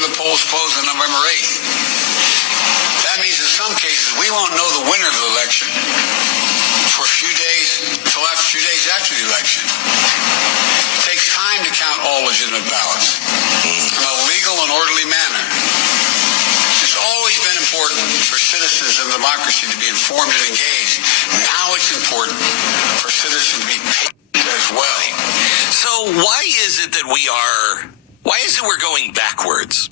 after the polls close on November 8th. That means in some cases we won't know the winner of the election for a few days, until a few days after the election. It takes time to count all legitimate ballots in a legal and orderly manner. It's always been important for citizens of democracy to be informed and engaged. Now it's important for citizens to be patient as well. So why is it we're going backwards?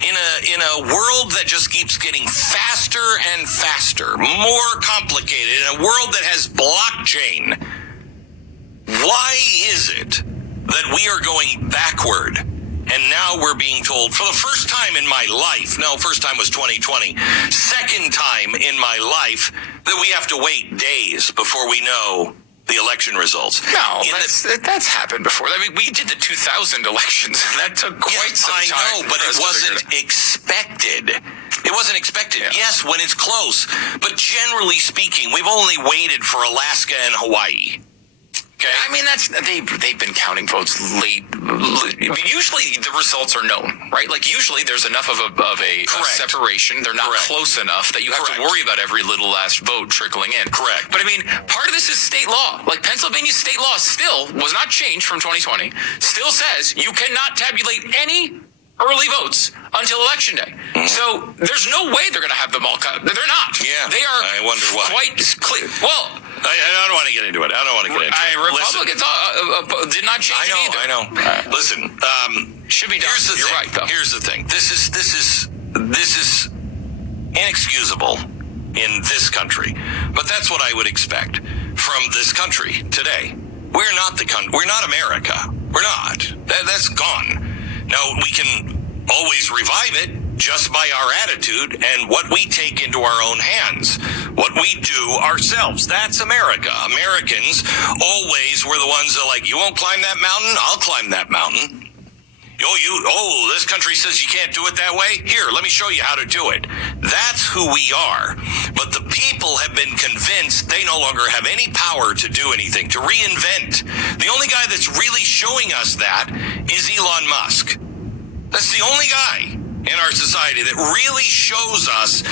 In a world that just keeps getting faster and faster, more complicated, in a world that has blockchain, why is it that we are going backward? And now we're being told, for the first time in my life, no, first time was 2020, second time in my life, that we have to wait days before we know the election results. No, that's happened before. I mean, we did the 2000 elections. That took quite some time. I know, but it wasn't expected. It wasn't expected. Yeah. Yes, when it's close. But generally speaking, we've only waited for Alaska and Hawaii. Okay. I mean, they've been counting votes late. Usually the results are known, right? Like usually there's enough of a separation. They're not close enough that you have to worry about every little last vote trickling in. Correct. But I mean, part of this is state law. Like Pennsylvania's state law still was not changed from 2020. Still says you cannot tabulate any early votes until Election Day. Mm-hmm. So there's no way they're going to have them all cut. They're not. Yeah. They are. I wonder why. Quite clear. Well, I don't want to get into it. Republicans did not change it either. I know. Listen, should be done. You're right, though. Here's the thing. This is inexcusable in this country, but that's what I would expect from this country today. We're not We're not America. We're not. That's gone. Now we can always revive it just by our attitude and what we take into our own hands, what we do ourselves. That's America. Americans always were the ones that like, you won't climb that mountain? I'll climb that mountain. This country says you can't do it that way? Here, let me show you how to do it. That's who we are. But the people have been convinced they no longer have any power to do anything, to reinvent. The only guy that's really showing us that is Elon Musk. That's the only guy in our society that really shows us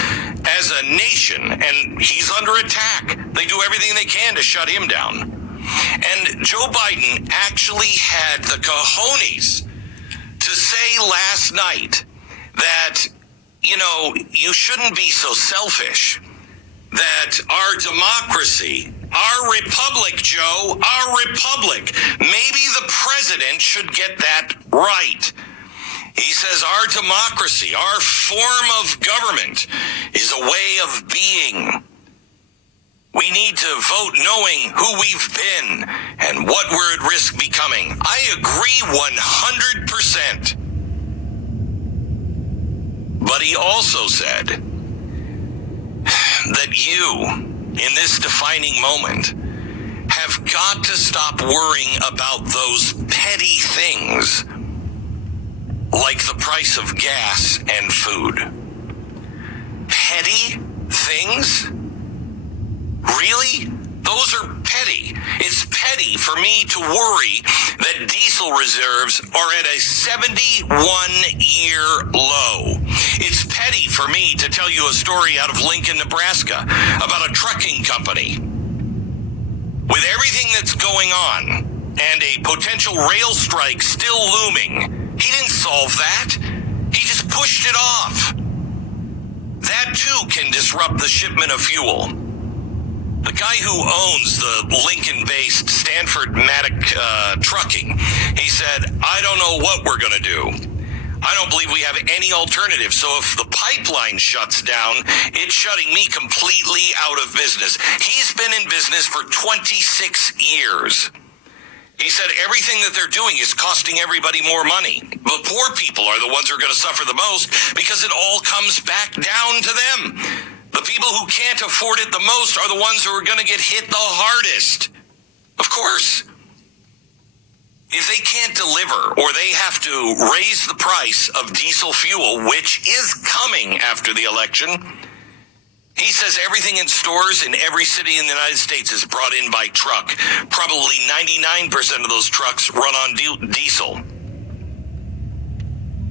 as a nation, and he's under attack. They do everything they can to shut him down. And Joe Biden actually had the cojones to say last night that, you shouldn't be so selfish, that our democracy, our republic, Joe, our republic, maybe the president should get that right. He says our democracy, our form of government, is a way of being. We need to vote knowing who we've been and what we're at risk becoming. I agree 100%. But he also said that you, in this defining moment, have got to stop worrying about those petty things like the price of gas and food. Petty things? Really? Those are petty. It's petty for me to worry that diesel reserves are at a 71-year low. It's petty for me to tell you a story out of Lincoln, Nebraska about a trucking company. With everything that's going on and a potential rail strike still looming, he didn't solve that. He just pushed it off. That too can disrupt the shipment of fuel. The guy who owns the Lincoln-based Stanford Matic Trucking, he said, I don't know what we're going to do. I don't believe we have any alternative. So if the pipeline shuts down, it's shutting me completely out of business. He's been in business for 26 years. He said everything that they're doing is costing everybody more money. The poor people are the ones who are going to suffer the most because it all comes back down to them. The people who can't afford it the most are the ones who are going to get hit the hardest. Of course. If they can't deliver or they have to raise the price of diesel fuel, which is coming after the election, he says everything in stores in every city in the United States is brought in by truck. Probably 99% of those trucks run on diesel.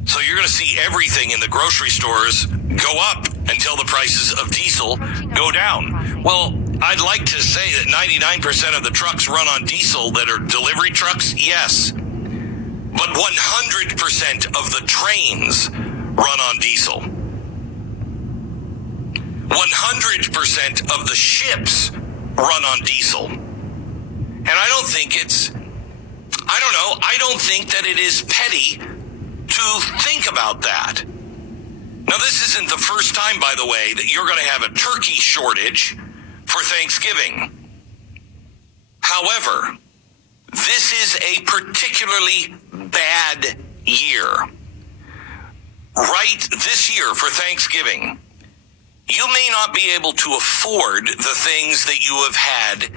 So you're going to see everything in the grocery stores go up until the prices of diesel go down. Well, I'd like to say that 99% of the trucks run on diesel that are delivery trucks, yes. But 100% of the trains run on diesel. 100% of the ships run on diesel. And I don't think that it is petty to think about that. Now, this isn't the first time, by the way, that you're going to have a turkey shortage for Thanksgiving. However, this is a particularly bad year. Right this year for Thanksgiving, you may not be able to afford the things that you have had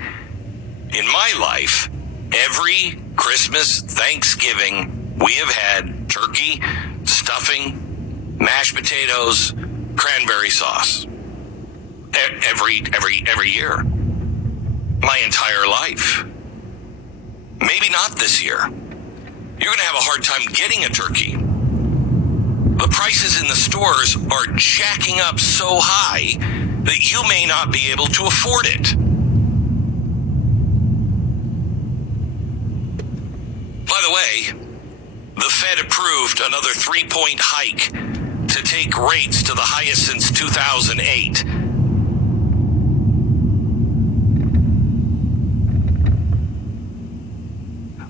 in my life. Every Christmas, Thanksgiving, we have had turkey, stuffing, mashed potatoes, cranberry sauce. Every year. My entire life. Maybe not this year. You're going to have a hard time getting a turkey. The prices in the stores are jacking up so high that you may not be able to afford it. By the way, the Fed approved another 3-point hike to take rates to the highest since 2008.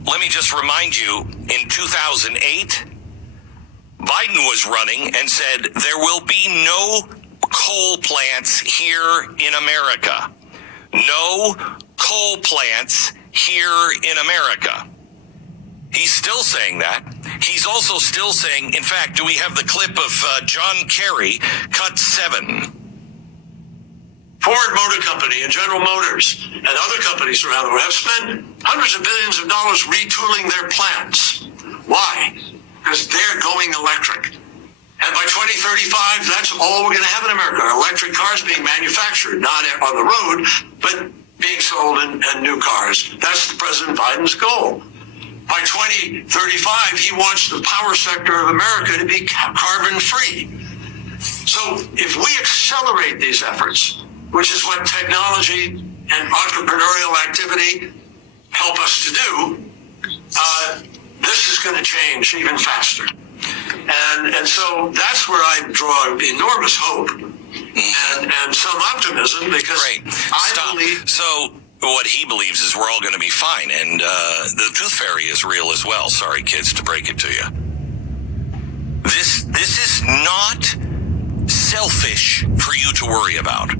Let me just remind you, in 2008, Biden was running and said there will be no coal plants here in America. No coal plants here in America. He's still saying that. He's also still saying, in fact, do we have the clip of John Kerry, cut 7? Ford Motor Company and General Motors and other companies around the world have spent hundreds of billions of dollars retooling their plants. Why? Because they're going electric. And by 2035, that's all we're going to have in America. Electric cars being manufactured, not on the road, but being sold in new cars. That's President Biden's goal. By 2035, he wants the power sector of America to be carbon-free. So if we accelerate these efforts, which is what technology and entrepreneurial activity help us to do, this is going to change even faster. And so that's where I draw enormous hope and some optimism, because I believe... So what he believes is we're all going to be fine, and the tooth fairy is real as well. Sorry, kids, to break it to you. This is not selfish for you to worry about.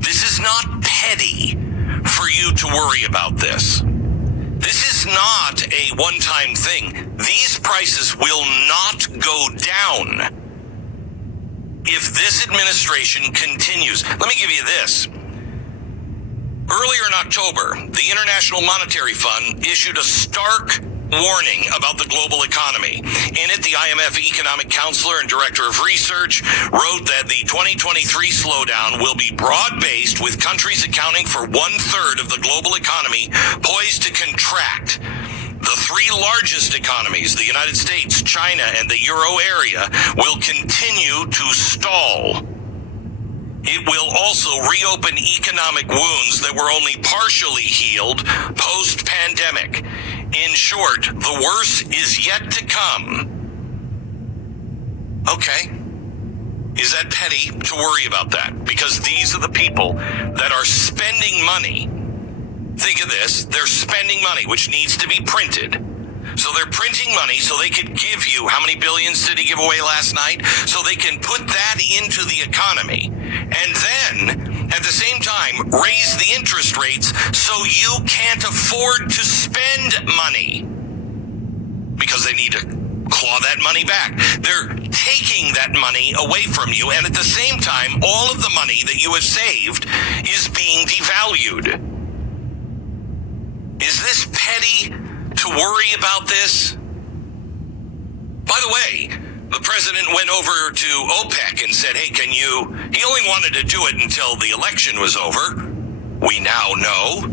This is not petty for you to worry about this. This is not a one-time thing. These prices will not go down if this administration continues. Let me give you this. Earlier in October, the International Monetary Fund issued a stark warning about the global economy. In it, the IMF economic counselor and director of research wrote that the 2023 slowdown will be broad-based, with countries accounting for 1/3 of the global economy poised to contract. The 3 largest economies, the United States, China, and the Euro area, will continue to stall. It will also reopen economic wounds that were only partially healed post-pandemic. In short, the worst is yet to come. Okay. Is that petty to worry about that? Because these are the people that are spending money. Think of this. They're spending money, which needs to be printed. So they're printing money so they could give you, how many billions did he give away last night? So they can put that into the economy. And then, at the same time, raise the interest rates so you can't afford to spend money. Because they need to claw that money back. They're taking that money away from you, and at the same time, all of the money that you have saved is being devalued. Is this petty to worry about this? By the way, the president went over to OPEC and said, hey, he only wanted to do it until the election was over. We now know